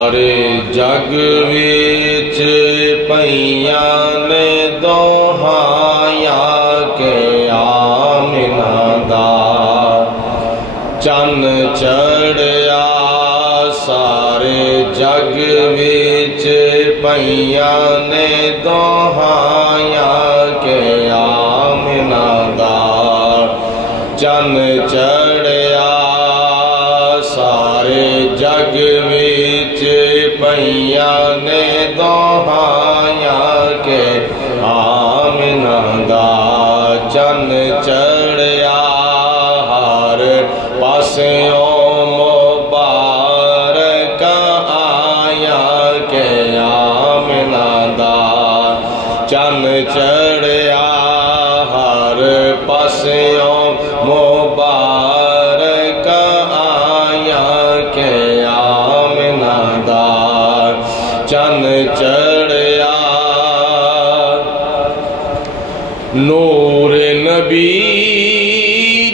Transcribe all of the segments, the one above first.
سارے جگ وچ پئیاں نے دوہایاں کہ آمنہ دا چن چڑھیا سارے جگ وچ پئیاں نے دوہایاں کہ آمنہ دا چن چڑھیا سارے جگ وچ پئیاں نے دوہایاں کہ آمنہ دا چن چڑھیا ہر پاسیوں مبارکاں آیاں کہ آمنہ دا چن چڑھیا ہر پاسیوں مبارکاں آیاں کہ آمنہ دا چن چڑھیا نور نبی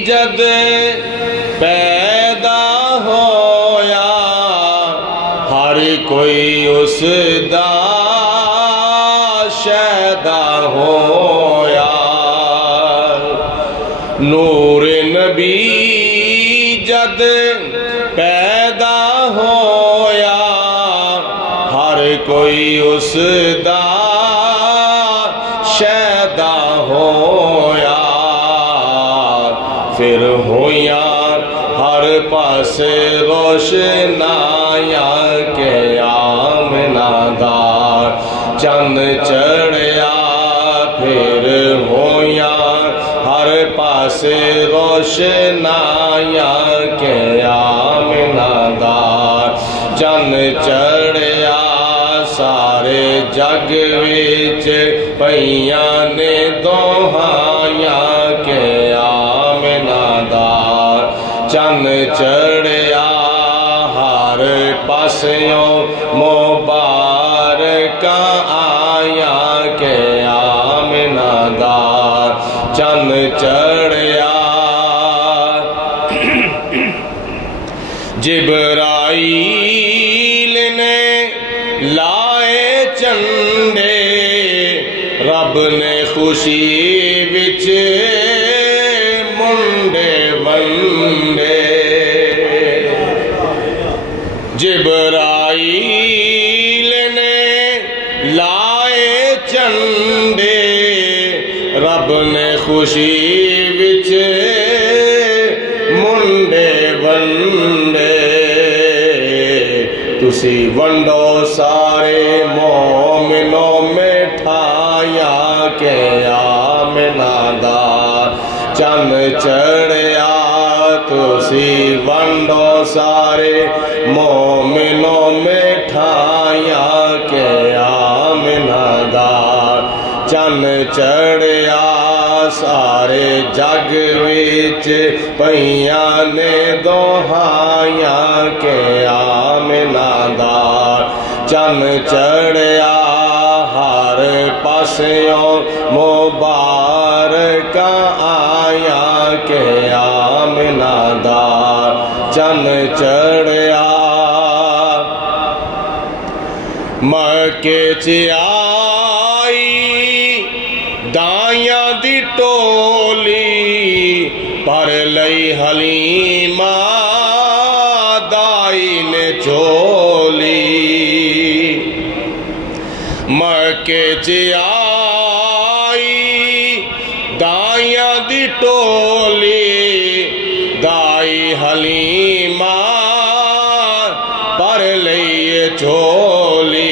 جد پیدا ہویا ہر کوئی اس دا شیدا ہویا نور نبی جد پیدا ہویا ہر کوئی اس دا شیدا ہویا پھر ہویاں ہر پاس روشنایاں کہ آمنہ دا چن چڑھیا پھر ہویاں ہر پاس روشنایاں کہ آمنہ دا چن چڑھیا سارے جگ وچ پئیاں نے دوہایاں کہ آمنہ دا چن چڑھیا ہر پاسیوں مبارکاں آیاں کہ آمنہ دا چن چڑھیا جبرائیل نے لائے چنڈے رب نے خوشی وچ منڈے ونڈے جبرائیل نے لائے چنڈے رب نے خوشی وچ منڈے ونڈے تسی ونڈو سارے مومنوں میں ٹھایاں کہ آمنہ دا چن چڑھیا تسی ونڈو سارے مومنوں میں ٹھایاں کہ آمنہ دا چن چڑھیا سارے جگ وچ پئیاں نے دوہایاں کہ آمنہ دا چن چڑھیا ہر پاسیوں مبارکاں آیاں کہ آمنہ دا چن چڑھیا مکے چ آئی دائیاں دی ٹولی پر لئی حلیمہ دائی نے جھولی مکے چ آئی دائیاں دی ٹولی دائی حلیمہ پر لئی جھولی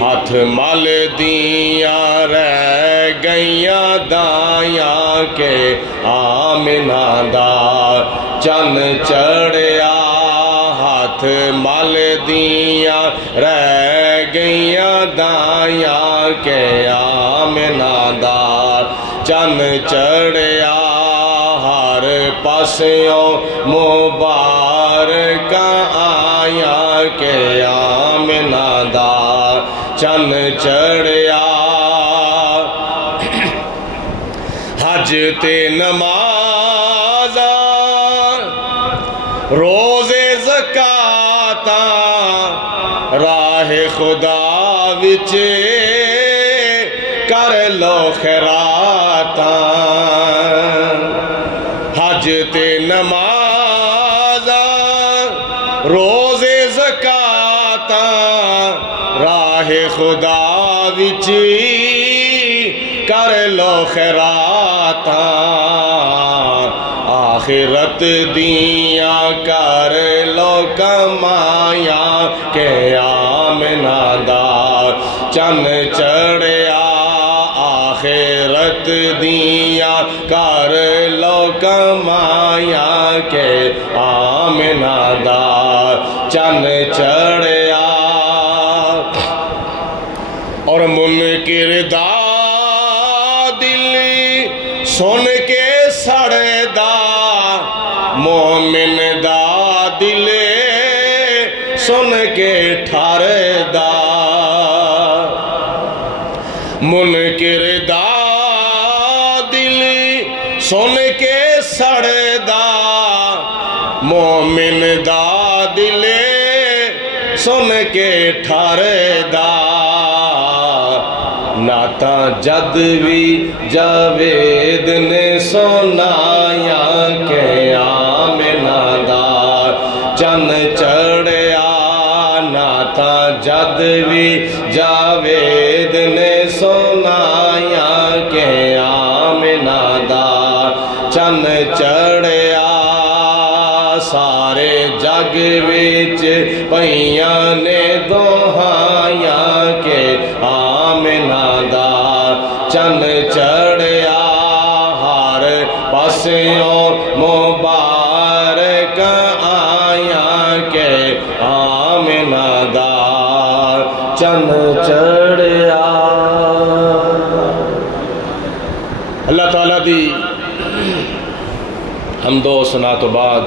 ہاتھ مل دیاں رہ گئیاں دائیاں کہ آمنہ دا چن چڑھیا ہاتھ مل دیاں رہ گئیاں دائیاں کہ آمنہ دا چن چڑھیا ہر پاسیوں مبارکاں آیاں کہ آمنہ دا چن چڑھیا حج تے نمازاں روزے زکات راہ خدا وچ کر لو خیرات حج تے نماز روزے زکات راہ خدا وچ کر لو خیرات آخرت دیاں کر لو کمایاں کہ آمنہ دا چن چڑھیا آخرت دیاں کر لو کمایاں کہ آمنہ دا چن چڑھیا اور منکر دا دل سن کے سڑے دا مومن دا دل سن کے ٹھارے دا منکر دا دل سن کے سڑے دا مومن دا دل سن کے ٹھارے دا ناتا جد بھی جاوید نے سنایا کہ آمنہ دا چن چڑھیا ناتا جد بھی جاوید نے سنایا کہ آمنہ دا چن چڑھیا سارے جگ وچ پئیاں نے دوہایاں کہ آمنہ دا چن چڑھیا ہر پاسیوں مبارک آیاں کہ آمنہ دا چن چڑھیا اللہ تعالیٰ دی حمد و ثنا تو بعد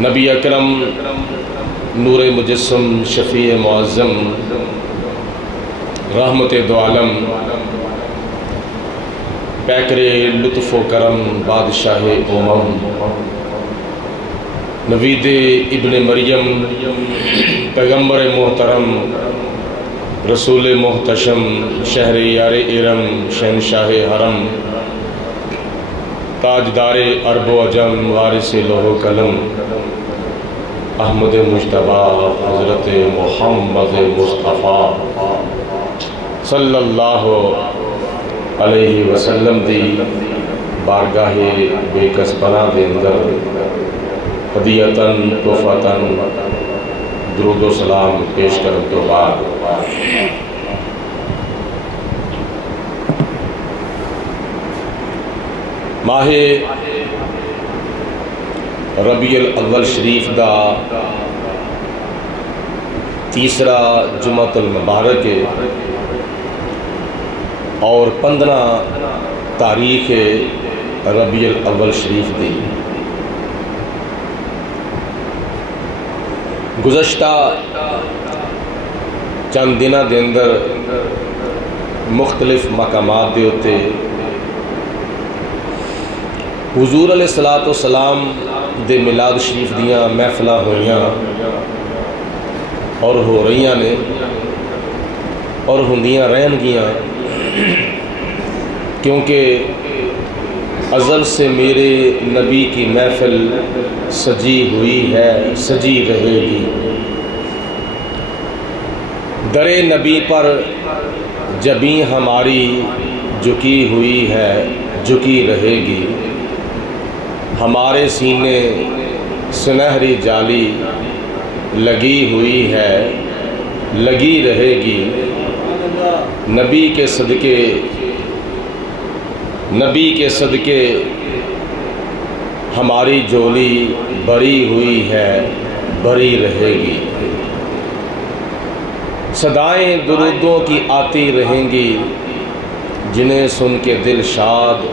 نبی اکرم نور مجسم شفیع معظم رحمت دو عالم پیکر لطف و کرم بادشاہ امم نوید ابن مریم پیغمبر محترم رسول محتشم شہر یار ارم شہنشاہ حرم تاجدار عرب و عجم وارث لوح و قلم احمد مجتبی حضرت محمد مصطفیٰ صلی اللہ علیہ وسلم دی بارگاہ بے کس پناہ دے اندر ہدیتاً تحفتاً درود و سلام پیش کرن تو بعد ماہ ربیع الاول شریف دا تیسرا جمعۃ المبارک اور 15 تاریخ ربیع الاول شریف دی گزشتہ چند دنوں دے اندر مختلف مقامات دے ہوتے حضور علیہ السلام دے میلاد شریف دیاں محفلہ ہوئیاں اور ہو رہیاں نے اور ہوندیاں رہن گیاں کیونکہ ازل سے میرے نبی کی محفل سجی ہوئی ہے سجی رہے گی در نبی پر جبیں ہماری جھکی ہوئی ہے جھکی رہے گی ہمارے سینے سنہری جالی لگی ہوئی ہے لگی رہے گی نبی کے صدقے ہماری جولی بری ہوئی ہے بری رہے گی صدائیں درودوں کی آتی رہیں گی جنہیں سن کے دل شاد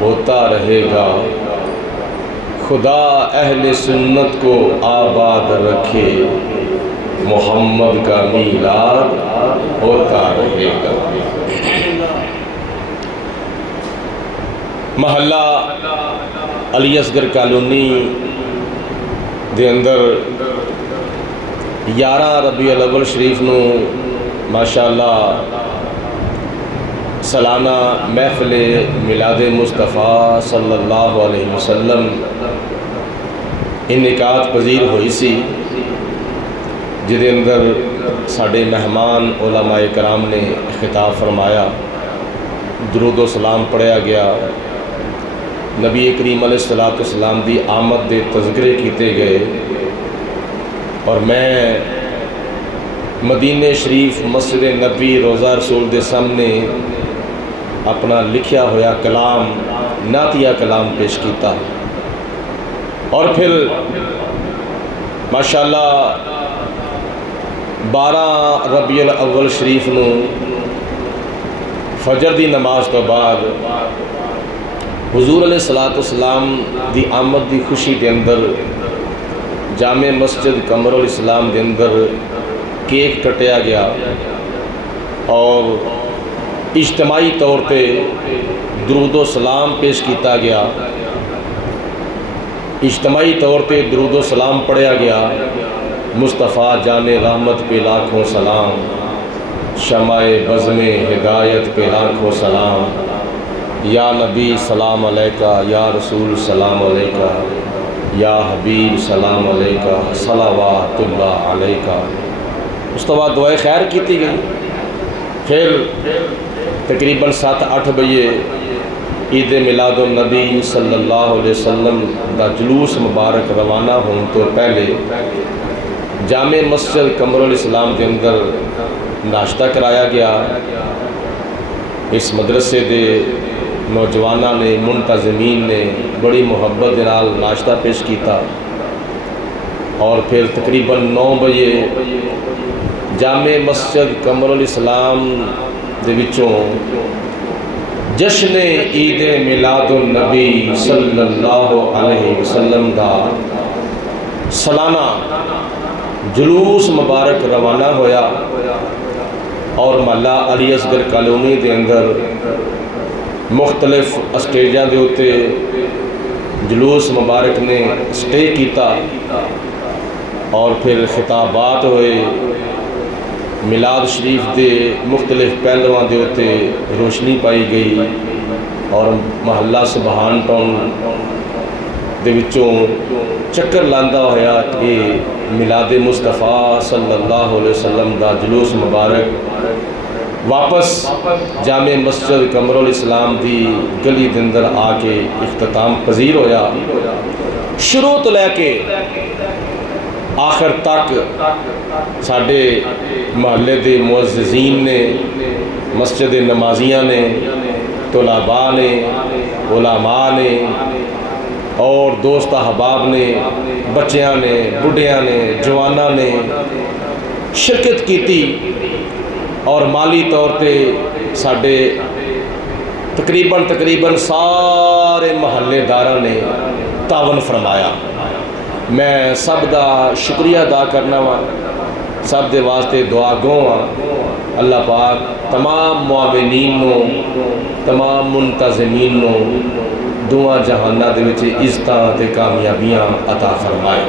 ہوتا رہے گا خدا اہل سنت کو آباد رکھے محمد کا میلاد ہوتا رہے گا محلہ علی اصغر کالونی دے اندر 11 ربیع الاول شریف نو ماشاءاللہ سالانہ محفل میلاد مصطفیٰ صلی اللہ علیہ وسلم انعقاد پذیر ہوئی سی، جدے اندر ساڑے مہمان علماء کرام نے خطاب فرمایا، درود و سلام پڑھیا گیا، نبی کریم علیہ السلام دی آمد دے تذکرے کیتے گئے، اور میں مدینہ شریف مسجد نبی روضہ رسول دے سامنے اپنا لکھیا ہویا کلام نعتیہ کلام پیش کیتا، اور پھر ماشاءاللہ 12 ربیع الاول شریف نو فجر دی نماز تو بعد حضور علیہ السلام دی آمد دی خوشی دے اندر جامع مسجد قمر الاسلام دے اندر کیک کٹیا گیا، اور اجتماعی طور پہ درود و سلام پیش کیتا گیا، اجتماعی طور پہ درود و سلام پڑھیا گیا، مصطفیٰ جان رحمت پہ لاکھوں سلام، شمع بزم ہدایت پہ لاکھوں سلام، یا نبی سلام علیکہ، یا رسول سلام علیکہ، یا حبیب سلام علیکہ، صلوات اللہ علیکہ۔ اس تو بعد دعائے خیر کیتی گئی، پھر تقریباً 7-8 بجے عید میلاد النبی صلی اللہ علیہ وسلم دا جلوس مبارک روانہ ہون تو پہلے جامع مسجد قمر الاسلام کے اندر ناشتہ کرایا گیا۔ اس مدرسے دے نوجوانہ نے منتظمین نے بڑی محبت دے نال ناشتہ پیش کیتا، اور پھر تقریباً 9 بجے جامع مسجد قمر الاسلام دے وچوں جشن عید میلاد النبی صلی اللہ علیہ وسلم دا سالانہ جلوس مبارک روانہ ہویا، اور محلہ علی اصغر کالونی دے اندر مختلف اسٹیجاں دے ہوتے جلوس مبارک نے سٹے کیتا، اور پھر خطابات ہوئے، میلاد شریف دے مختلف پہلوان دے ہوتے روشنی پائی گئی، اور محلہ سبحان ٹاؤن دے وچوں چکر لاندہ ہویا کہ میلاد مصطفیٰ صلی اللہ علیہ وسلم دا جلوس مبارک واپس جامع مسجد قمر الاسلام دی گلی دے اندر آ کے اختتام پذیر ہویا۔ شروع تو لے کے آخر تک ساڑھے محلے دے معززین نے، مسجد نمازیاں نے، طلباء نے، علماء نے، اور دوست احباب نے، بچیاں نے، بڑھیاں نے، جواناں نے شرکت کیتی، اور مالی طور پہ ساڑھے تقریباً سارے محلے داراں نے تعاون فرمایا۔ میں سب دا شکریہ ادا کرنا وا، سب دے واسطے دعا گو ہاں، اللہ پاک تمام معاونین نو، تمام منتظمین نو دعا جہانہ دے وچ عزتاں تے کامیابیاں عطا فرمائے۔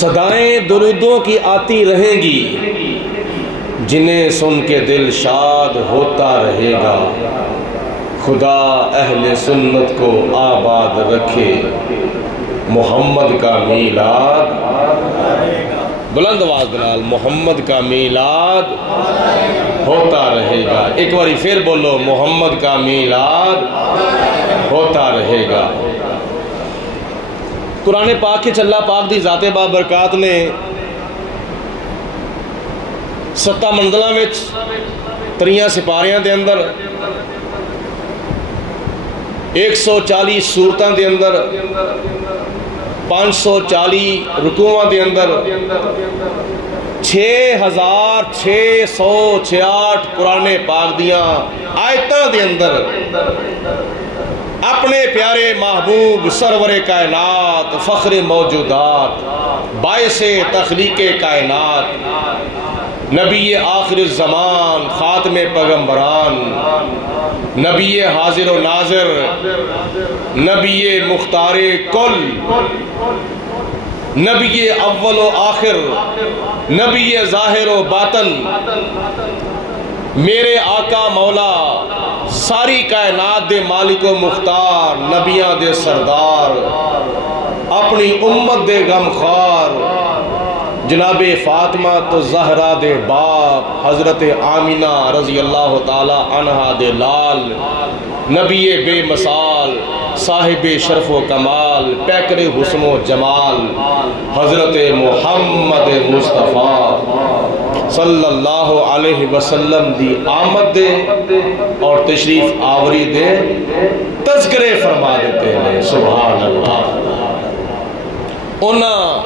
صدائیں درودوں کی آتی رہیں گی، جنہیں سن کے دل شاد ہوتا رہے گا، خدا اہل سنت کو آباد رکھے، محمد کا میلاد، بلند آواز بلال، محمد کا میلاد ہوتا رہے گا۔ ایک باری پھر بولو، محمد کا میلاد ہوتا رہے گا۔ قرآن پاک کے اللہ پاک دی ذات بابرکات نے 7 منزلہ وچ 3 سپاریاں دے اندر 140 سورتاں دے اندر 540 رکوعاں دے اندر 6666 قرآن پاک دیاں آیتاں دے اندر اپنے پیارے محبوب سرور کائنات، فخر موجودات، باعث تخلیق کائنات، نبی آخر الزمان، خاتم پیغمبران، نبی حاضر و ناظر، نبی مختار کل، نبی اول و آخر، نبی ظاہر و باطن، میرے آقا مولا ساری کائنات دے مالک و مختار، نبیاں دے سردار، اپنی امت دے غمخوار، جناب فاطمہ تو زہرا دے باپ حضرت آمینہ رضی اللہ تعالی عنہا دے لال، نبی بے مثال، صاحب شرف و کمال، پیکر حسن و جمال، حضرت محمد مصطفیٰ صلی اللہ علیہ وسلم دی آمد دے اور تشریف آوری دے تذکرے فرما دیتے ہیں۔ سبحان اللہ۔ انہاں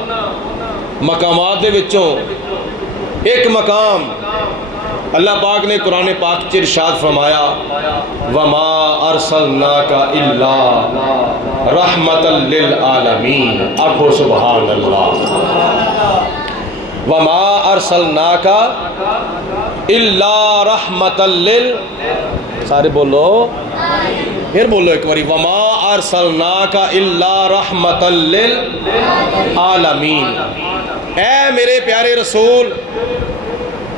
مقامات دے وچوں ایک مقام اللہ پاک نے قرآن پاک چ ارشاد فرمایا، وَمَا أَرْسَلْنَاكَ إِلَّا رَحْمَةً لِلْعَالَمِينَ۔ آکھو سبحان اللہ۔ وَمَا أَرْسَلْنَاكَ إِلَّا رَحْمَةً سارے بولو، پھر بولو ایک باری، وَمَا أَرْسَلْنَاكَ إِلَّا رَحْمَةً لِلْعَالَمِينَ۔ اے میرے پیارے رسول،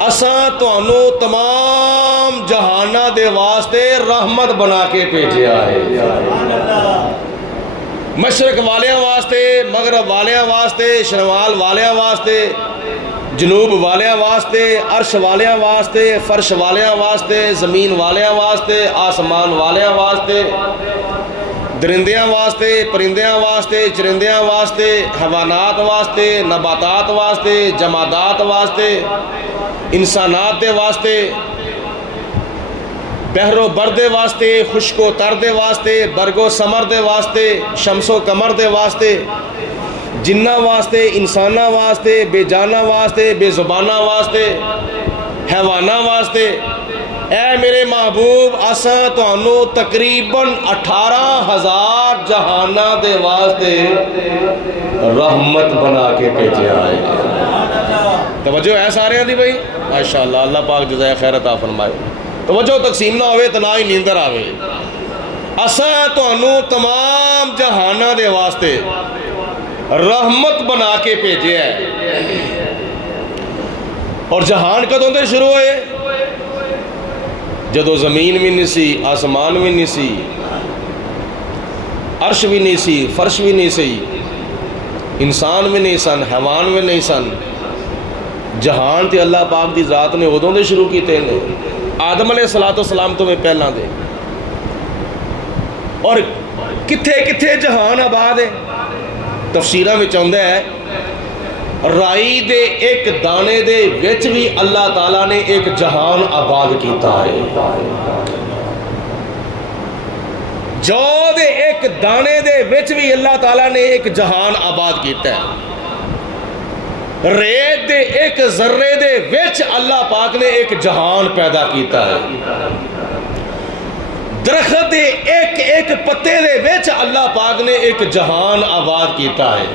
اساں تانوں تمام جہانہ دے واسطے رحمت بنا کے بھیجیا ہے۔ مشرق والیاں واسطے، مغرب والیاں واسطے، شمال والیاں واسطے، جنوب والیاں واسطے، عرش والیاں واسطے، فرش والیاں واسطے، زمین والیاں واسطے، آسمان والیاں واسطے، درندیاں واسطے، پرندیاں واسطے، چرندیاں واسطے، حیوانات واسطے، نباتات واسطے، جمادات واسطے، انسانات دے واسطے، بحر و بر دے واسطے، خشک و تر دے واسطے، برگ و ثمر دے واسطے، شمس و قمر دے واسطے، جنہ واسطے، انسانہ واسطے، بے جانہ واسطے، بے زبانہ واسطے، حیوانہ واسطے۔ اے میرے محبوب، اساں تانوں تقریباً 18,000 جہانہ دے واسطے رحمت بنا کے بھیجیا ہے۔ توجہ ہے سارے دی بھائی؟ ماشاءاللہ، اللہ پاک جزائے خیر عطا فرمائے۔ توجہ تقسیم نہ ہوئے تو نہ ہی نیندر آوے۔ اساں تانوں تمام جہانہ دے واسطے رحمت بنا کے بھیجیا ہے۔ اور جہان کدوں تے شروع ہوئے؟ جدو زمین بھی نہیں سی، آسمان بھی نہیں سی، عرش بھی نہیں سی، فرش بھی نہیں سی، انسان بھی نہیں سن، حیوان بھی نہیں سن۔ جہان تے اللہ پاک دی ذات نے ادوں دے شروع کیتے ہیں، آدم علیہ السلام تو میں پہلا دے۔ اور کتھے کتھے جہان آباد ہے؟ تفسیرہ میں چاہتا ہے رائی دے ایک دانے دے وچ بھی اللہ تعالیٰ نے ایک جہان آباد کیتا ہے۔ جو دے ایک دانے دے وچ بھی اللہ تعالیٰ نے ایک جہان آباد کیتا ہے۔ ریت دے ایک ذرے دے وچ اللہ پاک نے ایک جہان پیدا کیتا ہے۔ درخت دے ایک ایک پتے دے وچ اللہ پاک نے ایک جہان آباد کیتا ہے۔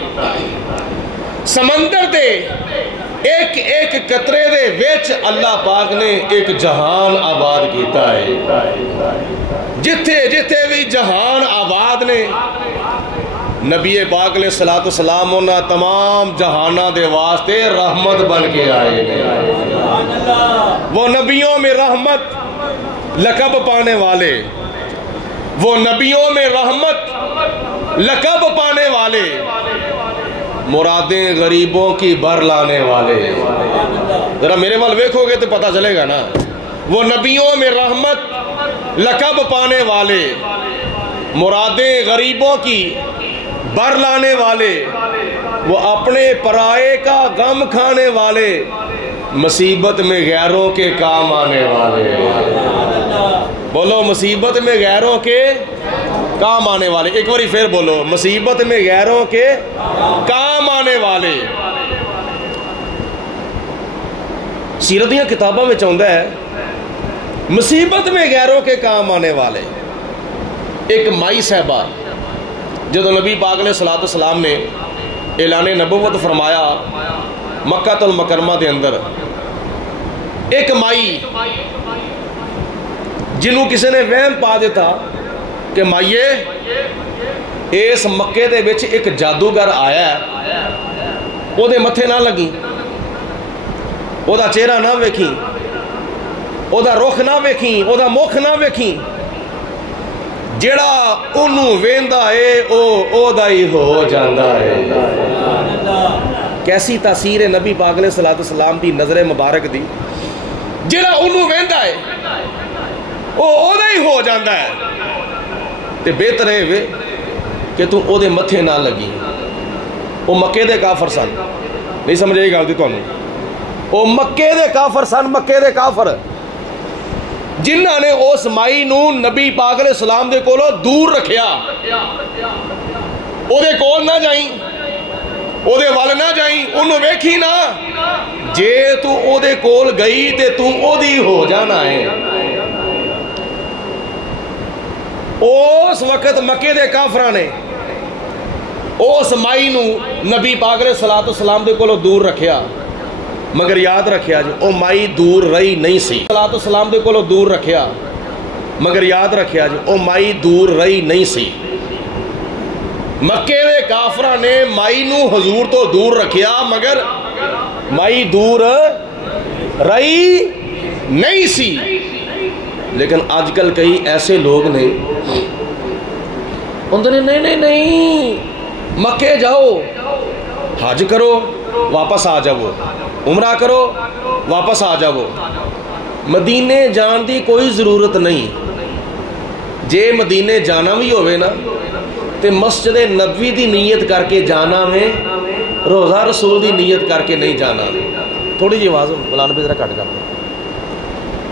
سمندر دے ایک ایک قطرے دے وچ اللہ پاک نے ایک جہان آباد کیتا ہے۔ جتھے جتھے بھی جہان آباد نے، نبی پاک علیہ السلام انہاں تمام جہانہ دے واسطے رحمت بن کے آئے ہیں۔ وہ نبیوں میں رحمت لقب پانے والے، وہ نبیوں میں رحمت لقب پانے والے، مرادیں غریبوں کی بر لانے والے۔ ذرا میرے وال ویکھو گے تو پتہ چلے گا نا۔ وہ نبیوں میں رحمت لقب پانے والے، مرادیں غریبوں کی بر لانے والے، وہ اپنے پرائے کا غم کھانے والے، مصیبت میں غیروں کے کام آنے والے۔ بولو، مصیبت میں غیروں کے کام آنے والے۔ ایک باری پھر بولو، مصیبت میں غیروں کے کام آنے والے۔ سیرت دیاں کتاباں میں چاہتا ہے مصیبت میں غیروں کے کام آنے والے۔ ایک مائی صاحبہ جدو نبی پاک علیہ السلام نے اعلان نبوت فرمایا مکہ المکرمہ دے اندر، ایک مائی جنہوں کسی نے وہم پا دیتا کہ مائیے اس مکے دے وچ ایک جادوگر آیا ہے، او دے متھے نہ لگی، او دا چہرہ نہ ویکھی، او دا رخ نہ ویکھی، او دا مکھ نہ ویکھی، جیڑا انہوں ویندا ہے او دا ہی ہو جاندا ہے۔ کیسی تاثیر ہے نبی پاک علیہ السلام دی نظر مبارک دی، جیڑا انہوں ویندا ہے او دا ہی ہو جاندا ہے۔ تے بہتر ہے کہ تو او دے متھے نہ لگی۔ او مکے دے کافر سن، نہیں سمجھے گا دی تو او مکے دے کافر سن، مکے دے کافر جنہاں نے اس مائی نو نبی پاک علیہ السلام دے کولو دور رکھیا، او دے کول نہ جائیں، او دے وال نہ جائیں، انہوں ویکھی نہ، جے تو او دے کول گئی تے تو او دی ہو جانا ہے۔ اس وقت مکے دے کافران نے اس مائی نو نبی پاک علیہ السلام دے کولو دور رکھیا، مگر یاد رکھیا جو او مائی دور رہی نہیں سی۔ السلام دے کولو دور رکھیا، مگر یاد رکھیا جو او مائی دور رہی نہیں سی۔ مکے دے کافران نے مائی نو حضور تو دور رکھیا، مگر مائی دور رہی نہیں سی۔ لیکن آج کل کئی ایسے لوگ نے انہوں نے نہیں مکے جاؤ، حج کرو واپس آ جاؤ، عمرہ کرو واپس آ جاؤ، مدینے جان دی کوئی ضرورت نہیں۔ جے مدینے جانا بھی ہوئے نا تے مسجد نبوی دی نیت کر کے جانا میں، روزہ رسول دی نیت کر کے نہیں جانا۔ تھوڑی جی آواز مولانا بھی ذرا کٹ کر دو،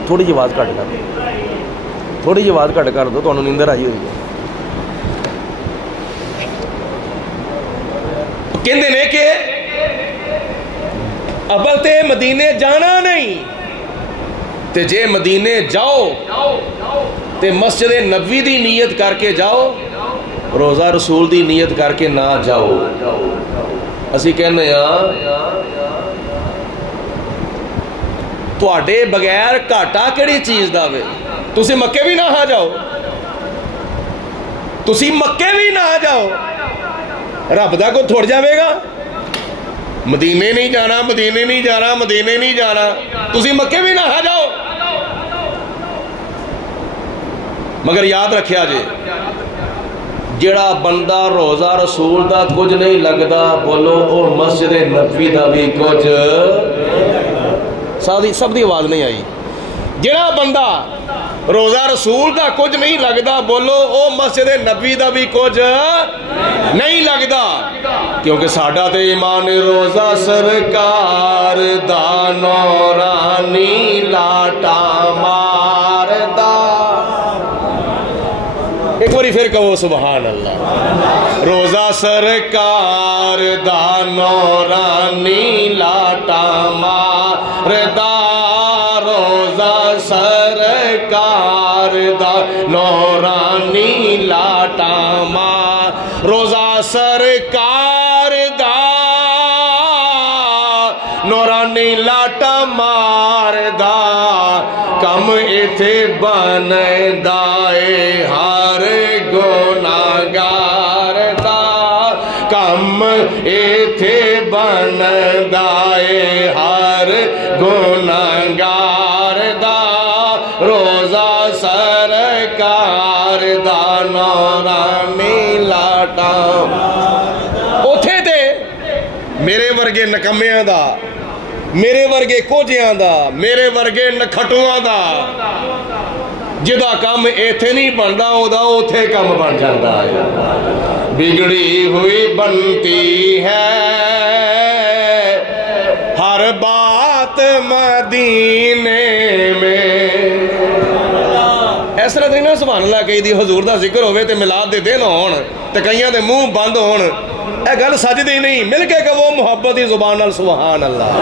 تھوڑی جی آواز کٹ کر دو، تھوڑی جی آواز کٹ کر دو، تو انہوں نیندر آئی ہوئی ہے۔ کہندے نے کہ ابل تے مدینے جانا نہیں، تے جے مدینے جاؤ تے مسجد نبوی دی نیت کر کے جاؤ، روزہ رسول دی نیت کر کے نہ جاؤ۔ اسی کہنے تواڈے بغیر گھاٹا کیڑی چیز دا وے؟ تسی مکے بھی نہ آ جاؤ، تسی مکے بھی نہ آ جاؤ، رب دا کو تھوڑ جاوے گا؟ مدینے نہیں جانا، مدینے نہیں جانا، مدینے نہیں جانا، تسی مکے بھی نہ آ جاؤ۔ مگر یاد رکھیا جے، جڑا بندہ روزہ رسول دا کچھ نہیں لگدا، بولو او مسجد نبوی دا بھی کچھ، سب دی آواز نہیں آئی، جڑا بندہ روزہ رسول دا کچھ نہیں لگدا، بولو او مسجد نبوی دا بھی کچھ نہیں لگدا۔ کیونکہ ساڈا تے ایمان روزہ سرکار دا نورانی لاٹا ماردا۔ ایک باری پھر کہو سبحان اللہ۔ روزہ سرکار دا نورانی لاٹا ماردا، روزہ سرکار دا نورانی لاٹا مار، روزہ سرکار دا نورانی لاٹا ماردا، کم ایتھے بندا اے ہر گناہگار دا، کم ایتھے بندا اے ہر گناہگار دا، روزہ سرکار دا نورانی لاٹا۔ اوتھے تے میرے ورگے نکمیاں دا، میرے ورگے کوجیاں دا، میرے ورگے نکھٹواں دا، جدا کم ایتھے نہیں بندا، او دا اوتھے کم بن جاندا ہے۔ بگڑی ہوئی بنتی ہے ہر بات مدینے میں۔ اس طرح نہیں نا سبحان اللہ کہی دی، حضور دا ذکر ہوئے تے ملاد دے دن ہون تے کئیاں دے منہ بند ہون، اے گل سجدی نہیں، مل کے کہ وہ محبت ہی زبان نال سبحان اللہ۔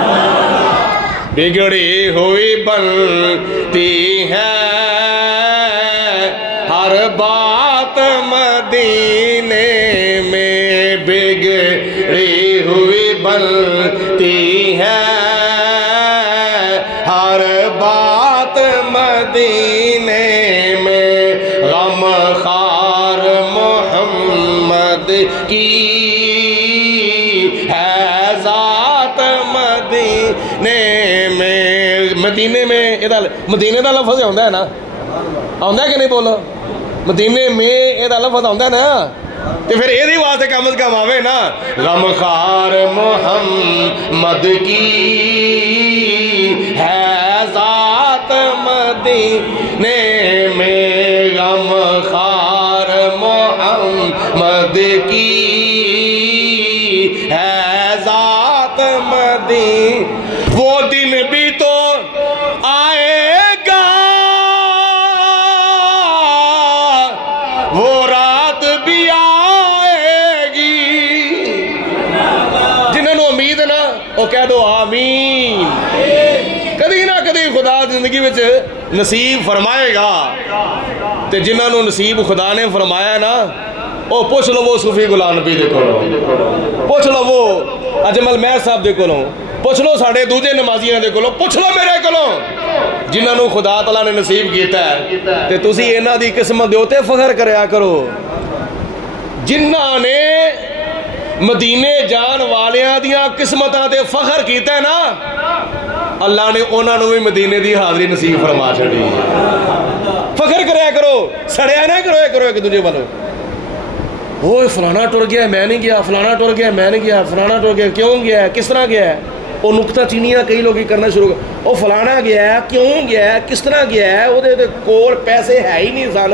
بگڑی ہوئی بنتی ہے ہر بات مدینے میں، بگڑی ہوئی بنتی ہے ہر میں مدینے میں مدینے دا لفظ آتا ہے نا آتا ہے کہ نہیں بولو مدینے میں یہ لفظ آتا ہے نا تو پھر یہ واسطے کم از کم آوے نا غم خار محمد کی ہے ذات مدینے میں غم خار محمد کی ہے ذات مدینے وہ دن بھی تو آئے گا وہ رات بھی آئے گی جنہوں نے امید نا وہ کہہ دو آمین کدی نہ کدی خدا زندگی وچ نصیب فرمائے گا تے جنہوں نے نصیب خدا نے فرمایا نا وہ پوچھ لو وہ صوفی غلام نبی دے کولوں پوچھ لو وہ اجمل مہر صاحب دے کولوں پوچھ لو ساڑھے دوجے نمازیاں دے کولوں پوچھ لو میرے کولوں جنہوں نے خدا تعالیٰ نے نصیب کیتا ہے تے تسی انہاں دی قسمت دے اوتے فخر کریا کرو جنہاں نے مدینے جان والیاں دیاں قسمتاں تے فخر کیتا ہے نا اللہ نے انہاں نوں بھی مدینے دی حاضری نصیب فرما چھڑی فخر کریا کرو سڑیا نہ کرو ایک دوجے والوں وہ فلانا ٹر گیا میں نہیں گیا فلانا ٹر گیا میں نہیں گیا فلانا ٹر گیا کیوں گیا ہے کس طرح گیا ہے وہ نکتہ چینیاں کئی لوگ کرنا شروع کر وہ فلانا گیا ہے کیوں گیا ہے کس طرح گیا ہے وہ دے کول پیسے ہے ہی نہیں سن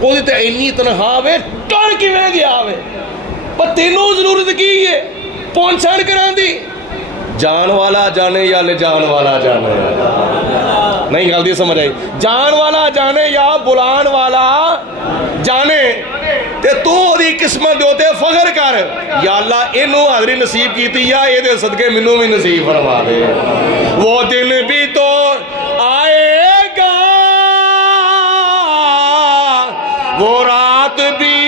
وہ تے اینی تنخواہ وے ٹر کیویں گیا وے پر تینوں ضرورت کی ہے پہنچان کران دی جان والا جانے یا لے جان والا جانے نہیں غلطی سمجھ آئی جان والا جانے یا بلان والا جانے تے تو دی قسمت دوتے فخر کر یا اللہ انہوں حاضری نصیب کیتی یا یہ دے صدقے منوں بھی نصیب فرما دے وہ دن بھی تو آئے گا وہ رات بھی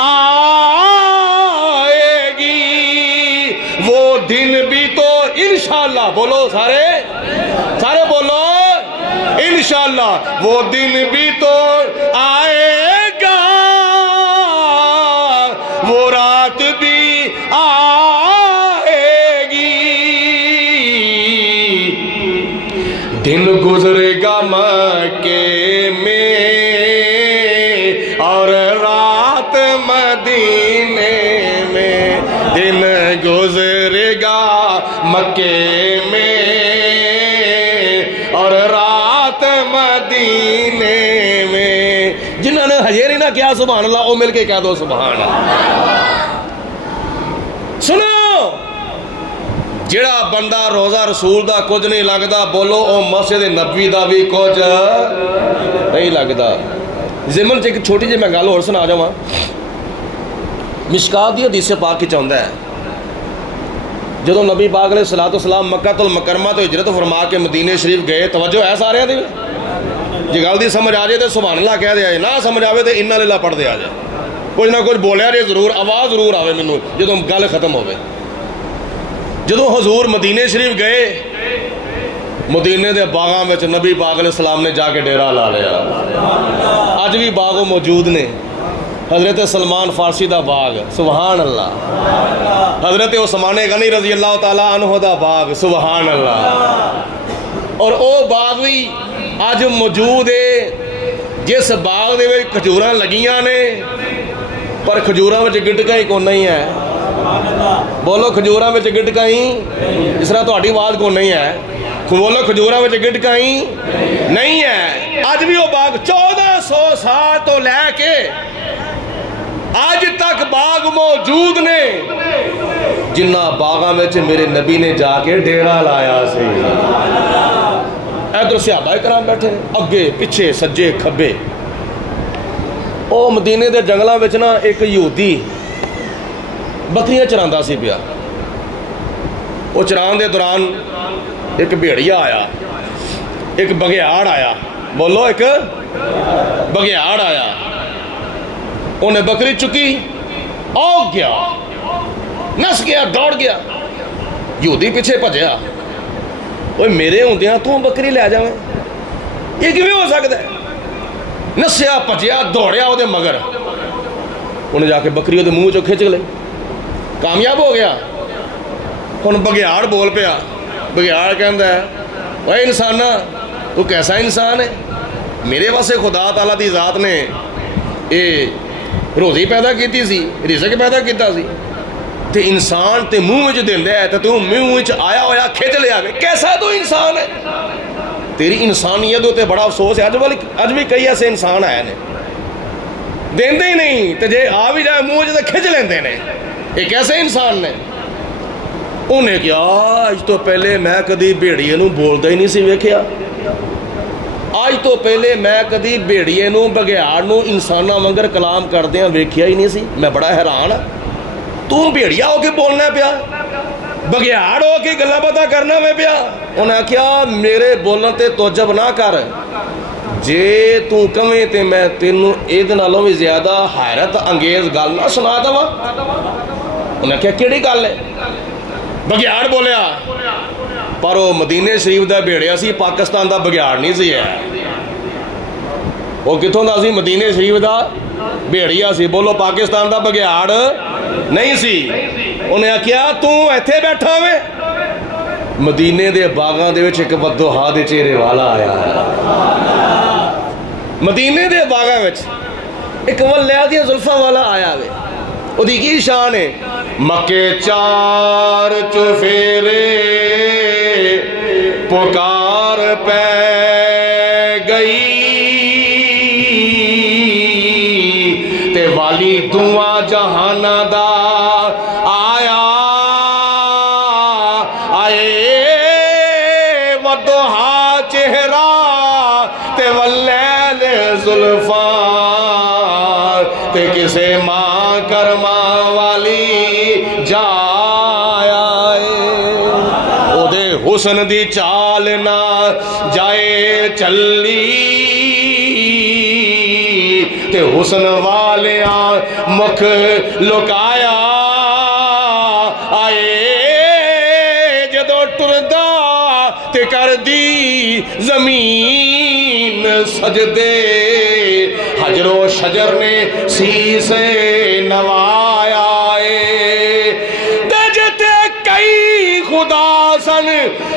آئے گی وہ دن بھی تو انشاءاللہ بولو سارے بولو انشاءاللہ وہ دن بھی تو آئے گا وہ رات بھی آئے گی دن گزرے گا مکے میں اور رات مدینے میں دن گزرے گا مکے میں اور رات مدینے میں جنہوں نے حجیری نہ کیا سبحان اللہ وہ مل کے کہہ دو سبحان اللہ سنو جڑا بندہ روزہ رسول دا کچھ نہیں لگدا بولو او مسجد نبوی دا بھی کچھ نہیں لگدا ضمن ایک چھوٹی جی میں گل اور سنا جاواں مشکات دی حدیث پاک کی چاہندا ہے جدو نبی پاک علیہ الصلوۃ والسلام مکہ المکرمہ تو ہجرت فرما کے مدینے شریف گئے توجہ ہے سارے دی جی گل دی سمجھ آ جائے تو سبحان اللہ کہہ دیا جائے نہ سمجھ آوے تو انا للہ پڑھ دیا جائے کچھ نہ کچھ بولیا جائے ضرور آواز ضرور آوے مینوں جدو گل ختم ہوئے جدو حضور مدینے شریف گئے مدینے دے باغاں وچ نبی پاک علیہ السلام نے جا کے ڈیرا لا لیا اج بھی باغ موجود نے حضرت سلمان فارسی دا باغ سبحان اللہ حضرت عثمان غنی رضی اللہ تعالیٰ عنہ دا باغ سبحان اللہ اور او باغ بھی آج موجود ہے جس باغ دے وچ کھجوراں لگیاں نے پر کھجوراں وچ گٹکاں ہی کون نہیں ہے بولو کھجوراں وچ گٹکاں ہی اس طرح تہاڈی آواز کون نہیں ہے بولو کھجوراں وچ گٹکاں ہی نہیں ہے آج بھی وہ باغ 1400 سال تو لے کے آج تک باغ موجود نے جنہ باغاں میں میرے نبی نے جا کے ڈیرا لایا سی ادھر صحابہ کرام بیٹھے اگے پیچھے سجے کھبے او مدینے دے جنگلاں وچ نا ایک یہودی بکریاں چراندا سی پیا وہ چران دے دوران ایک بھیڑیا آیا ایک بگیاڑ آیا بولو ایک بگیاڑ آیا انہیں بکری چکی آؤ گیا نس گیا دوڑ گیا یہودی پیچھے بھجیا وہ میرے ہوندیاں تو بکری لے جاویں یہ کیویں ہو سکتا ہے نسیا بھجیا دوڑیا وہ مگر انہیں جا کے بکری وہ منہ چو کھچ لئی کامیاب ہو گیا ہن بگیاڑ بول پیا بگیاڑ کہندا ہے وہ انسانا تو کیسا انسان ہے؟ میرے واسطے خدا تعالیٰ دی ذات نے یہ روزی پیدا کیتی سی، رزق پیدا کیتا سی، تے انسان تے منہ وچ دیندا ہے تے تو منہ وچ آیا ہویا کھچ لیا وے، کیسا تو انسان ہے؟ تیری انسانیت تے بڑا افسوس ہے، اج بھی کئی ایسے انسان آئے نے دیندے ہی نہیں تے جے آ بھی جائے منہ وچ تے کھچ لیندے نے، یہ کیسے انسان نے؟ انہیں کیا آج تو پہلے میں کدی بھیڑیے نو بولدا ہی نہیں سی ویکھیا، آج تو پہلے میں کدی بھیڑیے نو بگیاڑ نو انساناں وانگر کلام کردیاں ویکھیا ہی نہیں سی، میں بڑا حیران ہاں، تو بھیڑیا ہو کے بولنا پیا، بگیاڑ ہو کے گلا باتاں کرنا میں پیا۔ انہیں کیا میرے بولن تے توجہ نہ کر، جے تو کمیں تے میں تینوں اید نالوں بھی زیادہ حیرت انگیز گل نہ سنا دوا۔ انہیں کیا کیڑی گل ہے؟ بگیاڑ بولیا، پر وہ مدینے شریف دا بھیڑیا سی، پاکستان دا بگیاڑ نہیں سی ہے، وہ کتوں دا سی؟ مدینے شریف دا بھیڑیا سی، بولو پاکستان دا بگیاڑ نہیں سی۔ انہیں کیا تو ایتھے بیٹھا ہوئے؟ مدینے دے باغاں دے وچ ایک بدوہا دے چہرے والا آیا ہے، مدینے دے باغاں وچ ایک ولیہ دی زلفاں والا آیا ہے، وہ دی کی شان ہے؟ مکے چار چفیرے پکار پہ گئی، تے والی دعا جہانہ دا آیا، آئے ودوہا چہرہ تے واللیل زلفاں، تے کسے ماں کرما والی جایا، او دے حسن دی چال نہ جائے چلی، تے حسن والیاں مکھ لکایا، آئے جدو ٹردا تے کر دی زمین سجدے، حجر و شجر نے سیس نوایا، تے جتے کئی خدا سن